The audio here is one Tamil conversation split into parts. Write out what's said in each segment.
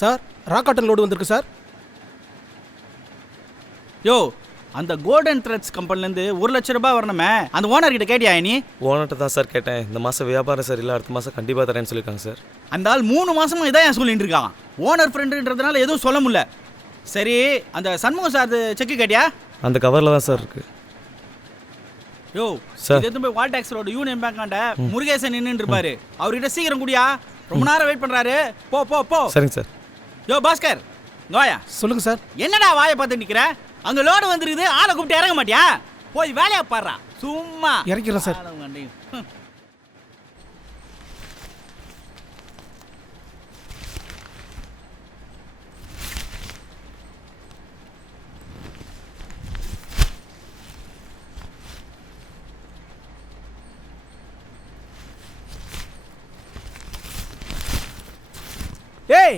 சார் ராக் காட்டன் லோடு வந்திருக்கு சார். யோ அந்த கோல்டன் த்ரெட்ஸ் கம்பெனிலேருந்து 1 லட்ச ரூபாய் வரணுமே, அந்த ஓனர் கிட்ட கேட்டியா நீ? ஓனர்கிட்ட தான் சார் கேட்டேன். இந்த மாதம் வியாபாரம் சார் இல்லை, அடுத்த மாதம் கண்டிப்பாக தரேன்னு சொல்லியிருக்காங்க சார். அந்த ஆள் 3 மாசமா இதான் சொல்லிட்டு இருக்கான். ஓனர் ஃப்ரெண்டுன்றதுனால எதுவும் சொல்ல முடியல. சரி அந்த சண்முகம் சார் செக்கு கேட்டியா? அந்த கவரில் தான் சார் இருக்குது. யோ சார் எதுவும் போய் வால் டாக்ஸ் ரோடு யூனியன் பேங்க் ஆண்ட முருகேசன் நின்றுட்டு இருப்பாரு, அவர்கிட்ட சீக்கிரம் கூடியா, ரொம்ப நேரம் வெயிட் பண்றாரு. போ போ போ. சரிங்க சார். யோ பாஸ்கர் வாயா. சொல்லுங்க சார். என்னடா வாயை பார்த்து நிக்கிற? அங்க லோடு வந்துருக்குது, ஆளை கூப்பிட்டு இறங்க மாட்டியா? போய் வேலையை பாடுறா. சும்மா இறக்கிறேன் சார். ஏய்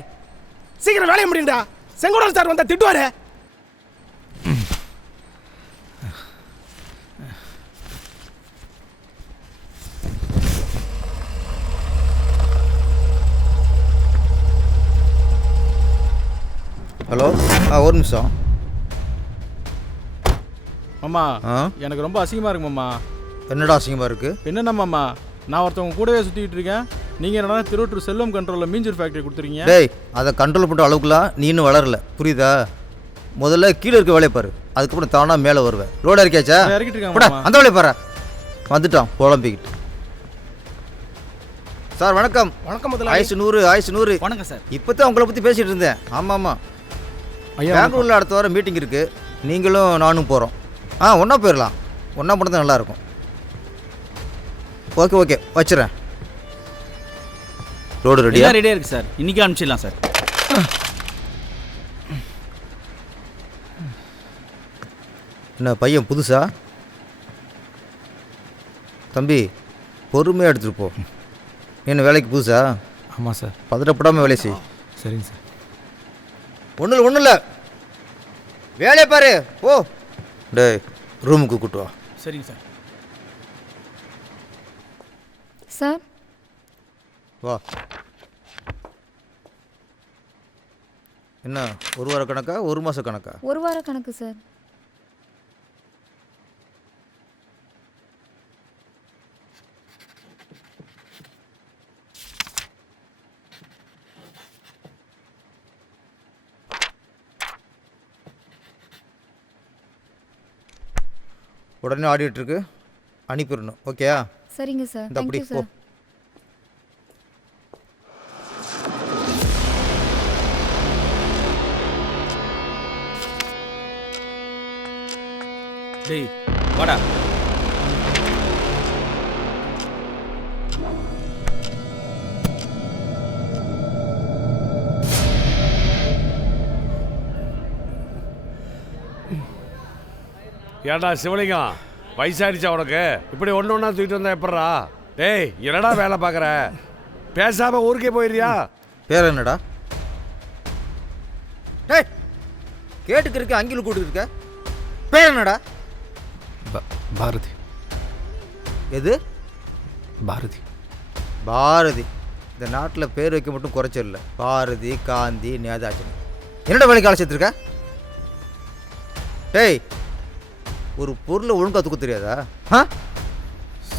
சீக்கிரம் வேலையை முடியுங்கடா. செங்கோடன் சார் வந்தா திட்டுவாரு. ஹலோ ஒரு நிமிஷம் மாமா. எனக்கு ரொம்ப அசிங்கமாக இருக்கு மாமா. என்னடா அசிங்கமாக இருக்குது? என்னென்ன மாமா, நான் ஒருத்தவங்க கூடவே சுற்றிக்கிட்டு இருக்கேன், நீங்கள் என்னன்னா திருவட்டூர் செல்வம் கண்ட்ரோலில் மீஞ்சூர் ஃபேக்ட்ரி கொடுத்துருக்கீங்க. டேய் அதை கண்ட்ரோல் பண்ணுற அளவுக்குலாம் நீ இன்னும் வளரல, புரியுதா? முதல்ல கீழே இருக்க வேலையை பாரு, அதுக்கப்புறம் தானா மேலே வருவேன். ரோடு இறக்கியாச்சா? இறக்கிட்டு இருக்காங்க. அந்த வேலையை பாரு. வந்துட்டான் புலம்பிக்கிட்டு. சார் வணக்கம். வணக்கம் முதல்ல. ஆயுசு 100 ஆயுசு 100. வணக்கம் சார். இப்போ தான் உங்களை பற்றி பேசிகிட்டு இருந்தேன். ஆமாம் ஆமாம், பெங்களூரில் அடுத்த வாரம் மீட்டிங் இருக்குது, நீங்களும் நானும் போகிறோம். ஒன்றா போயிடலாம், ஒன்றா போனால் தான் நல்லாயிருக்கும். Okay okay வச்சுறேன். ரோடு ரெடியாக இருக்கு சார், இன்னைக்கு அனுப்பிச்சிடலாம் சார். என்ன பையன் புதுசா? தம்பி பொறுமையாக எடுத்துகிட்டு போ. என்ன வேலைக்கு புதுசா? ஆமாம் சார். பதட்டப்படாமல் வேலை செய். சரிங்க சார். ஒன்றும் இல்லை வேலையை பாரு. ஓ டேய் ரூமுக்கு கூட்டு வா. சரிங்க சார். சார் வா. என்ன ஒரு வார கணக்கா ஒரு மாத கணக்கா? ஒரு வார கணக்கு சார். உடனே ஆடிட்டுருக்கு, அனுப்பிடணும். ஓகேயா? சரிங்க சார். இந்த அப்படி தேங்க்யூ போ. சார். டேய் வாடா. ஏடா சிவலிங்கம், வயசாயிடுச்சா உனக்கு? இப்படி ஒன்று ஒன்றா தூக்கிட்டு வந்தா எப்பட்றா? டேய் என்னடா வேலை பார்க்குற? பேசாமல் ஊருக்கே போயிடுறியா? பேர் என்னடா? டேய் கேட்டுக்கு இருக்க, அங்கில் கூட்டு இருக்க. பேர் என்னடா? பாரதி. எது? பாரதி. பாரதி. இந்த நாட்டில் பேர் வைக்க மட்டும் குறைச்சிடல. பாரதி, காந்தி, நேதாஜி. என்னடா வேலைக்கு அழைச்சிருக்க? டேய் ஒரு பொருளை ஒழுங்காக தூக்க தெரியாதா?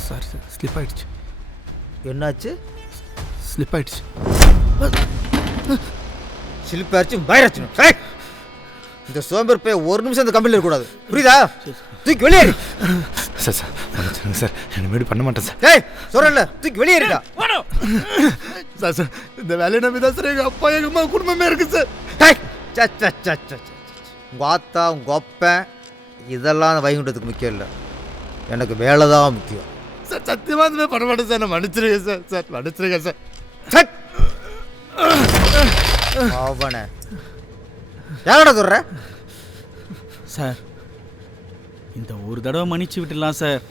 சார் ஸ்லிப் ஆயிடுச்சு. என்னாச்சு? ஸ்லிப் ஆயிடுச்சு. ஸ்லிப் ஆயிடுச்சு பயிராச்சு. இந்த சோம்பேறி போய் ஒரு நிமிஷம் இந்த கம்பெனியில் இருக்கக்கூடாது, புரியுதா? தூக்கி வெளியேறி. சார் சார் மன்னிச்சுங்க சார், இனிமேல் பண்ண மாட்டேன் சார். டேய் சொல்கிறேன்ல, தூக்கி வெளியேறிடா. சார் சார் இந்த வேலையை நம்பி தான் சார் எங்கள் அப்பா எங்கள் அம்மா குடும்பமே இருக்குது சார். டேய் உங்கள் ஆத்தா உங்கள் அப்பன் இதெல்லாம் வைகுண்டத்துக்கு முக்கியம் இல்லை, எனக்கு வேலை தான் முக்கியம். சார் சத்தியமாக இதுவே பண்ண மாட்டேன் சார், நான் மன்னிச்சிருங்க சார். சார் மன்னிச்சிருங்க சார். அவனை யாரோட சொல்ற சார்? இந்த ஒரு தடவை மன்னிச்சு விட்டுடலாம் சார்.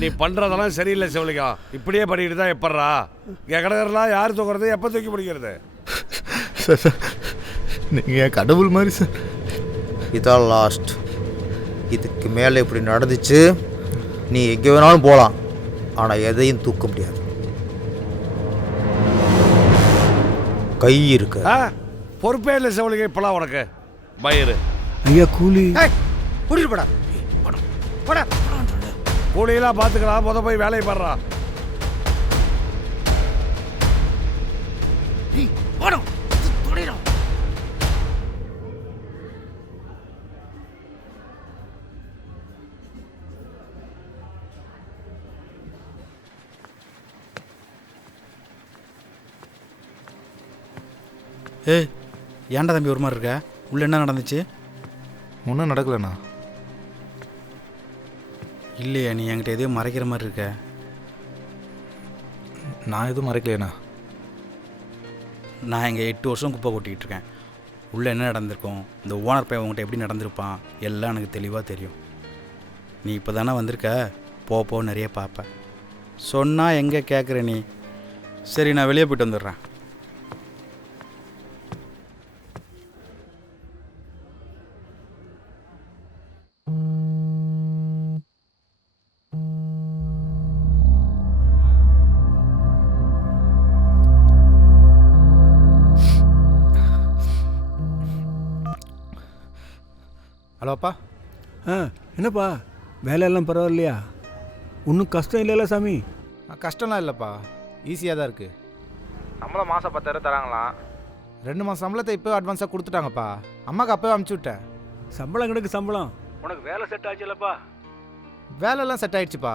நீ பண்ணுறதெல்லாம் சரியில்லை சிவலிங்கம். இப்படியே பண்ணிட்டு தான் எப்பட்றா? கடற்கரெல்லாம் யார் தூக்குறது, எப்போ தூக்கி பிடிக்கிறது? சார் சார் நீங்கள் என் கடவுள் மாதிரி சார். இதான் லாஸ்ட். இதுக்கு மேலே இப்படி நடந்துச்சு, நீ எங்கே வேணாலும் போகலாம், ஆனால் எதையும் தூக்க முடியாது. கை இருக்கு. பொறுப்பே இல்லை செவலிங்க இப்போலாம் உனக்கு பயிர். ஐயா கூலி. கூட்டிட்டு போடா. போடா. கூலியெல்லாம் பார்த்துக்கலாம், முத போய் வேலையை பாடுறா. ஏய், ஏன்டா தம்பி ஒரு மாதிரி இருக்க? உள்ள என்ன நடந்துச்சு? ஒன்றும் நடக்கலண்ணா. இல்லையா, நீ என்கிட்ட எதையும் மறைக்கிற மாதிரி இருக்க. நான் எதுவும் மறைக்கலையண்ணா. நான் இங்கே 8 வருஷம் குப்பை கொட்டிக்கிட்டு இருக்கேன். உள்ளே என்ன நடந்திருக்கும், இந்த ஓனர் பையன் உங்கள்கிட்ட எப்படி நடந்திருப்பான், எல்லாம் எனக்கு தெளிவாக தெரியும். நீ இப்போ தானே வந்திருக்க, போ நிறைய பார்ப்பேன். சொன்னால் எங்கே கேட்குற நீ? சரி, நான் வெளியே போய்ட்டு வந்துடுறேன். ஹலோ அப்பா. என்னப்பா வேலையெல்லாம் பரவாயில்லையா? ஒன்றும் கஷ்டம் இல்லைல்ல சாமி? கஷ்டம்லாம் இல்லைப்பா, ஈஸியாக தான் இருக்குது. சம்பளம் மாதம் 10,000 தராங்களாம். 2 மாதம் சம்பளத்தை இப்போ அட்வான்ஸாக கொடுத்துட்டாங்கப்பா. அம்மாவுக்கு அப்போவே அமுச்சு விட்டேன். சம்பளம் கணக்கு சம்பளம். உனக்கு வேலை செட் ஆச்சுல்லப்பா? வேலையெல்லாம் செட் ஆயிடுச்சுப்பா,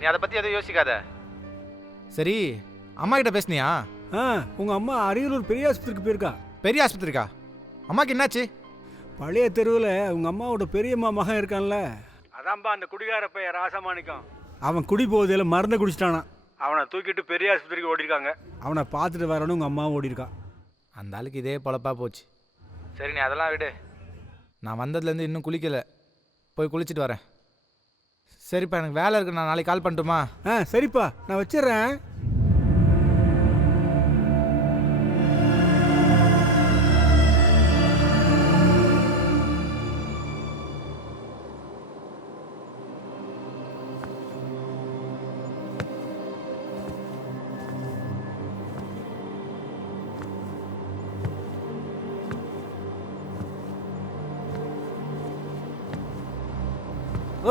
நீ அதை பற்றி எதுவும் யோசிக்காத. சரி, அம்மா கிட்ட பேசுனியா? உங்கள் அம்மா அரியலூர் பெரிய ஆஸ்பத்திரிக்கு போயிருக்கா. பெரிய ஆஸ்பத்திரிக்கா? அம்மாவுக்கு என்னாச்சு? பழைய தெருவில் உங்கள் அம்மாவோட பெரியம்மா மகன் இருக்கான்ல, அதான்பா அந்த குடிகார பையன் ராசமாணிக்கம். அவன் குடி போதையில் மருந்தை குடிச்சிட்டானான். அவனை தூக்கிட்டு பெரிய ஆஸ்பத்திரிக்கு ஓடிருக்காங்க. அவனை பார்த்துட்டு வரணும் உங்கள் அம்மாவும் ஓடிருக்கான். அந்த ஆளுக்கு இதே பொழப்பா போச்சு. சரி, நீ அதெல்லாம் விடு. நான் வந்ததுலேருந்து இன்னும் குளிக்கலை, போய் குளிச்சுட்டு வரேன். சரிப்பா, எனக்கு வேலை இருக்கு, நான் நாளைக்கு கால் பண்ணட்டுமா? சரிப்பா, நான் வச்சிடுறேன்.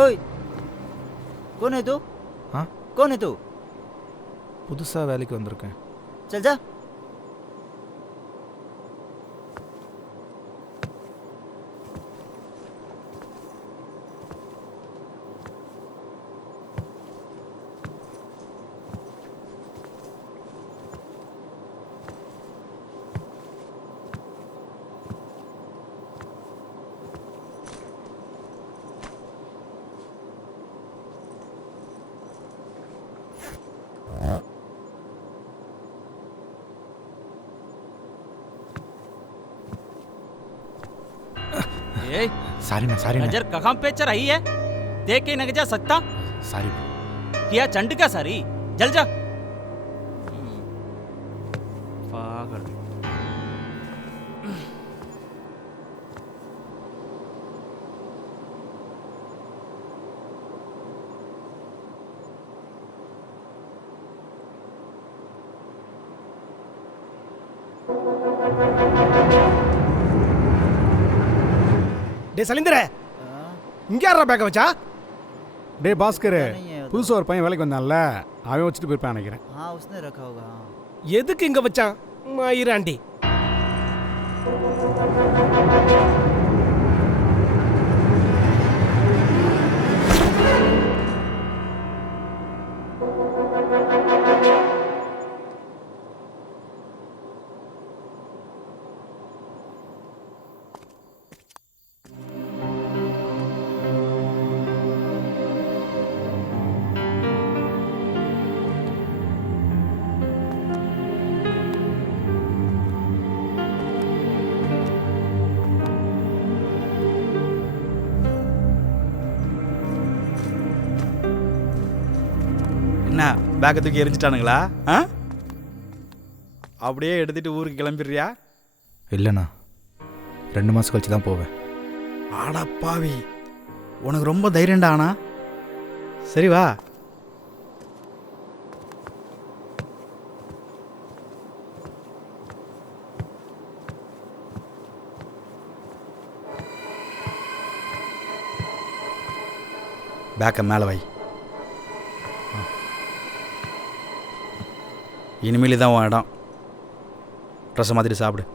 ஓய், कौन है तू? हाँ, कौन है तू? புதுசாக வேலைக்கு வந்திருக்கேன். चल जा. सारी नजर कहाँ पे चढ़ रही है? देख के नहीं जा सकता? सारी क्या चंड का सारी? जल जा. पागल. டே சலிந்திர, இங்கே யாரா பேக்க வச்சா? டே பாஸ்கர், புதுசாக ஒரு பையன் வேலைக்கு வந்தான்ல, அவன் வச்சுட்டு போயிருப்பான் நினைக்கிறேன். हाँ, उसने रखा होगा. எதுக்கு இங்க வச்சான்? மாயிராண்டி. என்ன பேக்கை தூக்கி எரிஞ்சிட்டானுங்களா? அப்படியே எடுத்துகிட்டு ஊருக்கு கிளம்பிடுறியா? இல்லைண்ணா, 2 மாதம் கழிச்சு தான் போவேன். ஆடாப்பாவி, உனக்கு ரொம்ப தைரியண்டா. ஆனா சரி வா. பேக்கை மேலே வை. இனிமேல் தான் உன் இடம். ட்ரெஸ்ஸை மாதிரி சாப்பிடு.